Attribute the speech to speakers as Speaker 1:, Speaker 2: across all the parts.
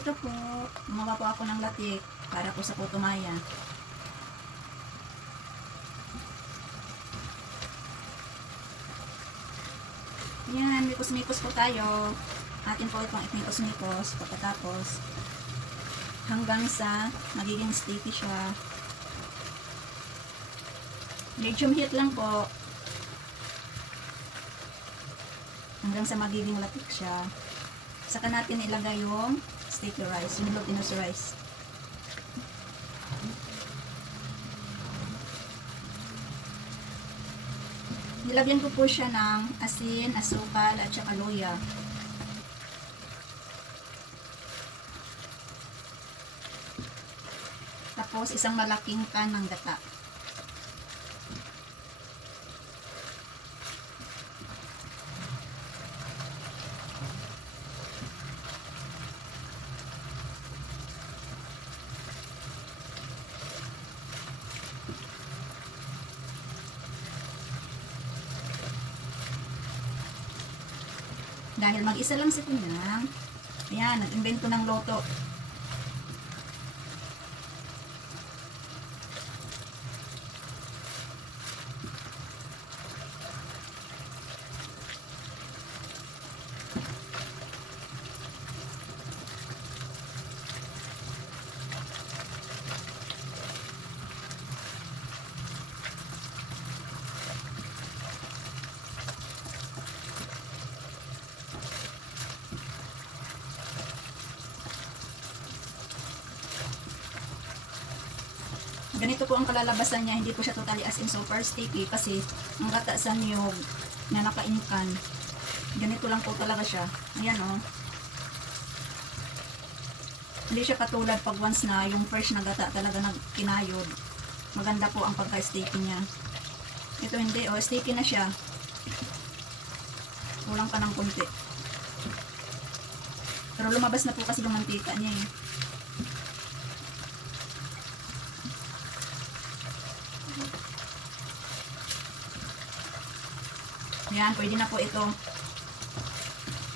Speaker 1: Ito po, gumawa po ako ng latik para po sa putumaya. Yan, mikos-mikos po tayo. Atin po itong ikmikos-mikos pagkatapos hanggang sa magiging sticky siya. Medium heat lang po. Hanggang sa magiging latik siya. Saka natin ilagay yung sticky rice, yung glutinous rice. Nilagyan ko po siya ng asin, asukal, at saka luya. Tapos isang malaking pan ng gata. Dahil mag-isa lang si Kuya, ayan, nag-invento ng loto. Ganito po ang kalalabasan niya, hindi po siya totally as in super sticky kasi ang gata sa niyog na nakainkan. Ganito lang po talaga siya. Ayan o. Oh. Hindi siya katulad pag once na yung fresh na gata talaga nagkinayod. Maganda po ang pagka-sticky niya. Ito hindi o, oh, sticky na siya. Kulang pa ng konti. Pero lumabas na po kasi yung mantika niya eh. Ayan, pwede na po ito.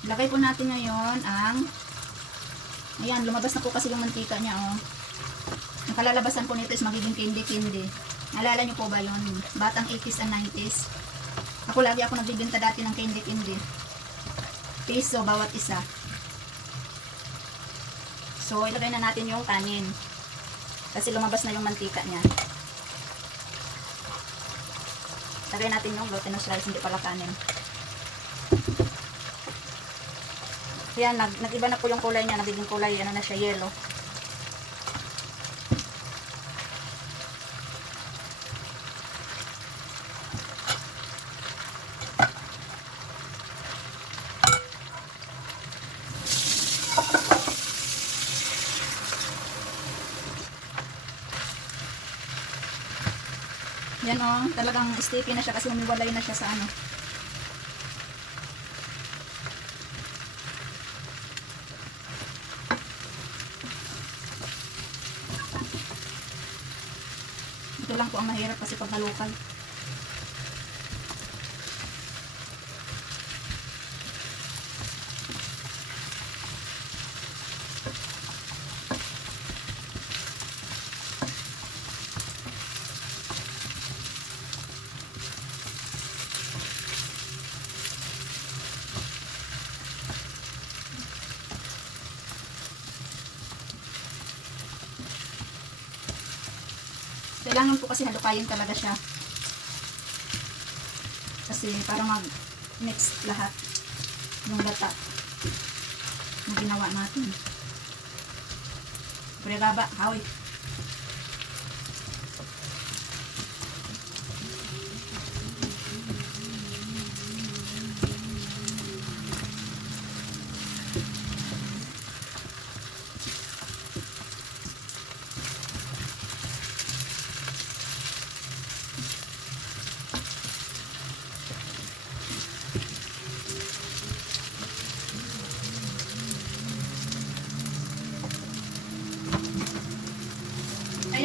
Speaker 1: Lagay po natin ngayon ang Ayan, lumabas na po kasi yung mantika niya, oh. Ang kalalabasan po nito is magiging candy-candy. Nalala niyo po ba yun? Batang 80s and 90s. Ako lagi ako nagbibenta dati ng candy-candy. Piso bawat isa. So, ilagay na natin yung kanin. Kasi lumabas na yung mantika niya. Lagay natin yung glutinous rice, hindi pala kanin. Yan, nag, nag-iba na po yung kulay niya. Nagiging kulay, ano na siya, yellow. Yan o, oh, talagang sticky na siya kasi umiwalay na siya sa ano. Ito lang po ang mahirap kasi pag nalukal. Kailangan po kasi halukayin talaga siya. Kasi para mag-mix lahat ng gata na ginawa natin. Pwede gaba, hawi.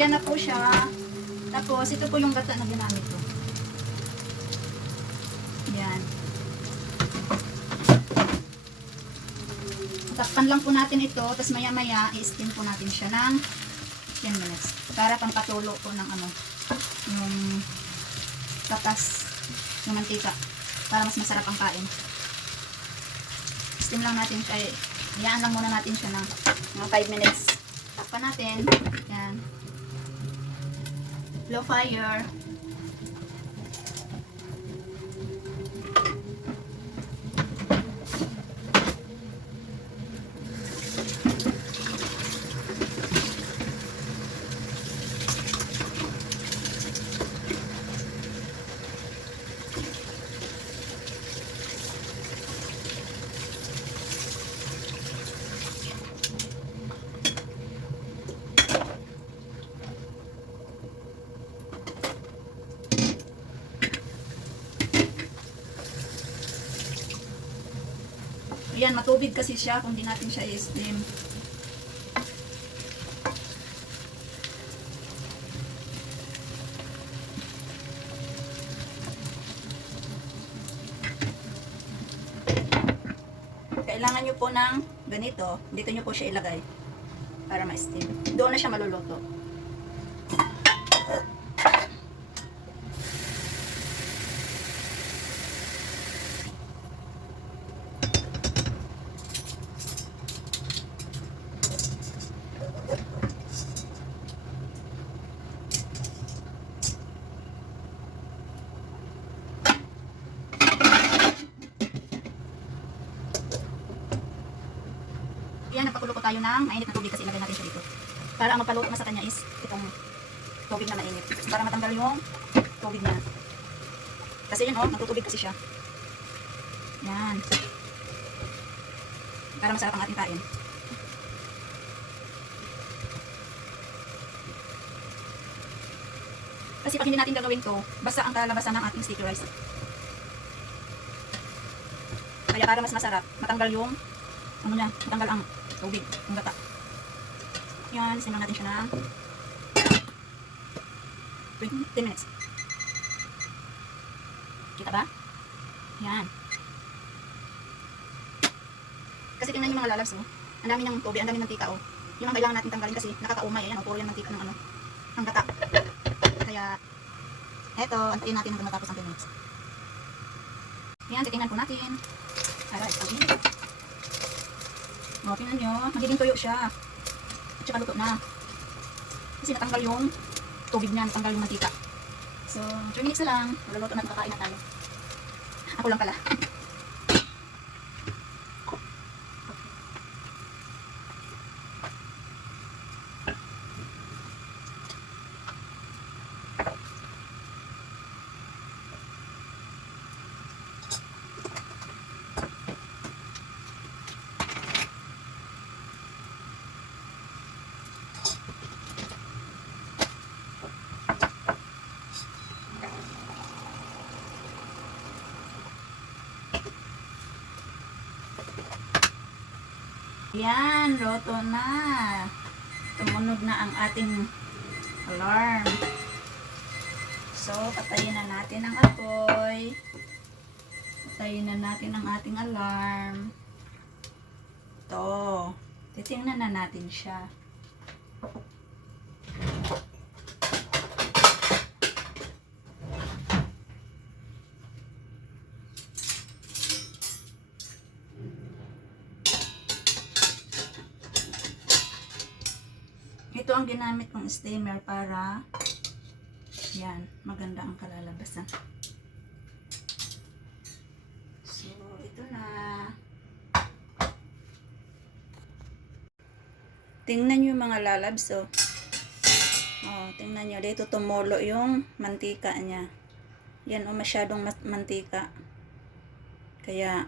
Speaker 1: Ayan na po siya. Tapos, ito po yung gata na ginamit ko. Yan. Takpan lang po natin ito, tapos maya maya, i-steam po natin siya ng 10 minutes. Para pampatulo po ng ano, yung katas ng mantika. Para mas masarap ang kain. Steam lang natin siya. eh. Hayaan lang muna natin siya ng mga 5 minutes. Takpan natin. Low fire. Ayan, matubig kasi siya kung di natin siya i-steam. Kailangan nyo po ng ganito. Dito nyo po siya ilagay para ma-steam. Doon na siya maluluto. Nagpakulo po tayo ng mainit na tubig kasi ilagay natin siya dito. Para ang magpaluto na sa kanya is itong tubig na mainit. Para matanggal yung tubig niya. Kasi yun, oh, nagtutubig kasi siya. Yan. Para masarap ang ating kain. Kasi pag hindi natin gagawin to, basta ang kalabasan ng ating sticky rice. Kaya para mas masarap, matanggal yung ano niya, matanggal ang tubig, ang gata. Yan, simulan natin siya ng 20 minutes. Kita ba? Yan. Kasi tingnan yung mga lalabs, oh. Ang dami ng tubig, ang dami ng mantika, oh. Yun ang kailangan natin tanggalin kasi nakakaumay. Ayan, oh, puro yan mantika ng ano, ng gata. Kaya, eto, antayin natin hanggang matapos ang 10 minutes. Yan, titingnan po natin. Alright, ang init. O, tingnan nyo, magiging tuyo siya. At saka luto na. Kasi natanggal yung tubig niya, natanggal yung mantika. So, 3 minutes na lang, maluluto na at kakain na tayo. Ako lang pala. Yan, luto na. Tumunog na ang ating alarm. So, patayin na natin ang apoy. Patayin na natin ang ating alarm. Ito. Titingnan na natin siya. Ito ang ginamit kong steamer para yan, maganda ang kalalabasan. So, ito na. Tingnan nyo mga lalabs, oh. Oh, tingnan nyo. Dito tumulo yung mantika niya. Yan, oh, masyadong mantika. Kaya,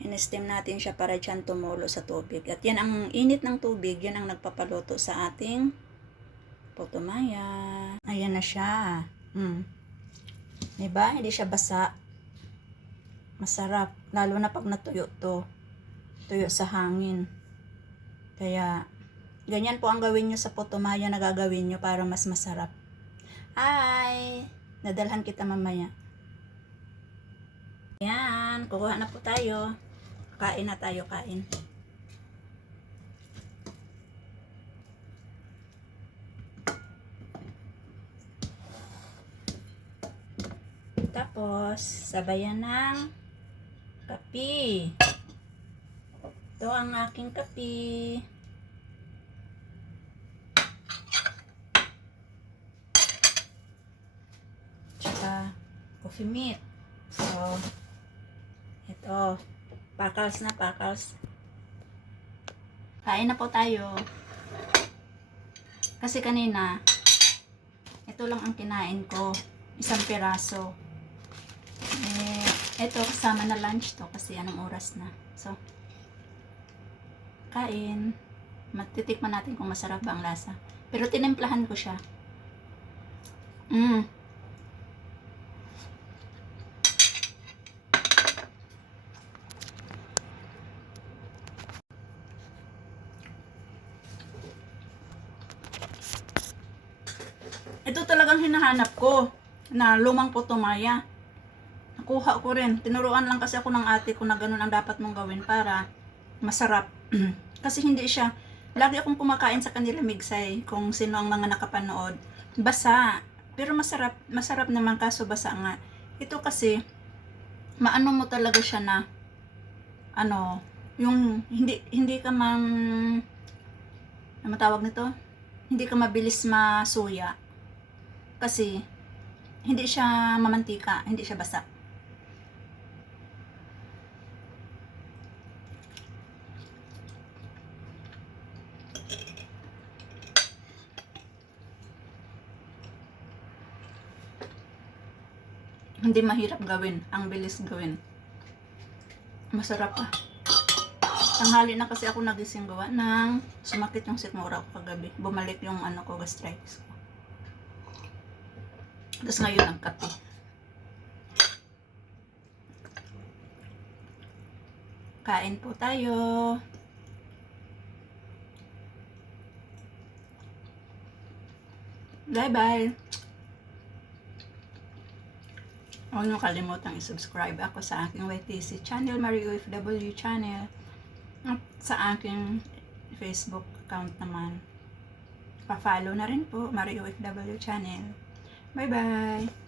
Speaker 1: in-steam natin siya para dyan tumulo sa tubig. At yan ang init ng tubig, yan ang nagpapaluto sa ating putumaya. Ayan na siya. Hmm. Diba? Hindi siya basa. Masarap. Lalo na pag natuyo to. Tuyo sa hangin. Kaya, ganyan po ang gawin nyo sa putumaya na gagawin nyo para mas masarap. Hi! Nadalhan kita mamaya. Yan, kukuha na po tayo. Kain na tayo, kain. Tapos, sabayan ng kape. Ito ang aking kape. Tsaka, coffee meat. So, ito. Pakals na, pakals. Kain na po tayo. Kasi kanina, ito lang ang kinain ko. Isang piraso. Eh, ito kasama na lunch to kasi anong oras na. So, kain. Matitikman natin kung masarap ba ang lasa. Pero tinimplahan ko siya. Mm. Ito talagang hinahanap ko na lumang putumaya. Nakuha ko rin. Tinuruan lang kasi ako ng ate ko na ganun ang dapat mong gawin para masarap. kasi hindi siya, lagi akong kumakain sa kanila migsay kung sino ang mga nakapanood. Basa. Pero masarap, masarap naman kaso basa nga. Ito kasi, maano mo talaga siya na, ano, yung hindi hindi ka man matawag nito? Hindi ka mabilis masuya. Kasi hindi siya mamantika, hindi siya basa. Hindi mahirap gawin, ang bilis gawin. Masarap pa. Tanghali na kasi ako nagising gawa ng sumakit yung sikmura ko kagabi. Bumalik yung ano ko, gastritis ko. Tapos ngayon ang kape. Kain po tayo. Bye-bye. Huwag niyo kalimutang i-subscribe ako sa aking YTC channel, Mario FW channel. At sa aking Facebook account naman. Pa-follow na rin po, Mario FW channel. Bye-bye!